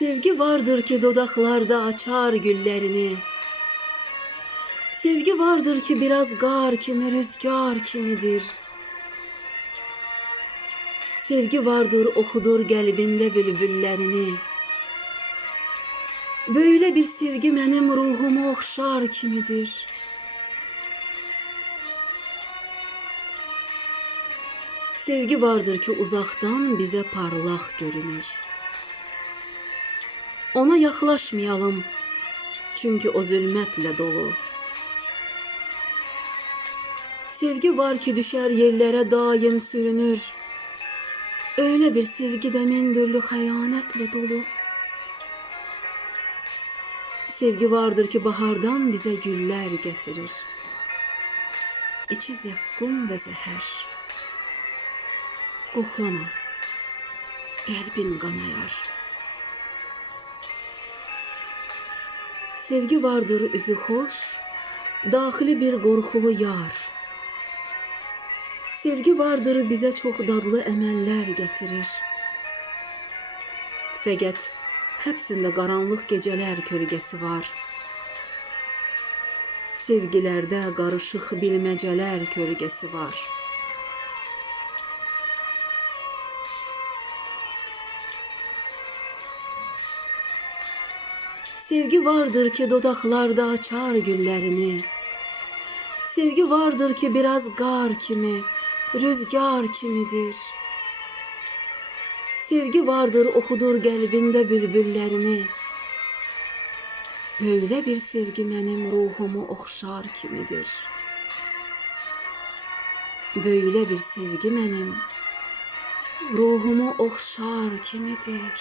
Sevgi vardır ki dodaklarda açar güllerini. Sevgi vardır ki biraz gar kimi, rüzgar kimidir. Sevgi vardır okudur qəlbində bülbüllərini. Böyle bir sevgi mənim ruhumu oxşar kimidir. Sevgi vardır ki uzaktan bize parlaq görünür. Ona yaxlaşmayalım, çünkü o zülmətlə dolu. Sevgi var ki düşər yerlərə daim sürünür. Öyle bir sevgi də min türlü xəyanətlə dolu. Sevgi vardır ki bahardan bize güller getirir. İçi zəqqum və zəhər. Qoxlama, qəlbin qanayar. Sevgi vardır üzü xoş, daxili bir qorxulu yar. Sevgi vardır bize çok dadlı əməllər getirir. Fəqət hepsinde qaranlıq geceler kölgəsi var. Sevgilərdə qarışıq bilməcələr kölgəsi var. Sevgi vardır ki dodaklarda açar güllerini. Sevgi vardır ki biraz gar kimi, rüzgar kimidir. Sevgi vardır okudur qəlbində bülbüllərini. Böyle bir sevgi mənim ruhumu oxşar kimidir. Böyle bir sevgi mənim ruhumu oxşar kimidir.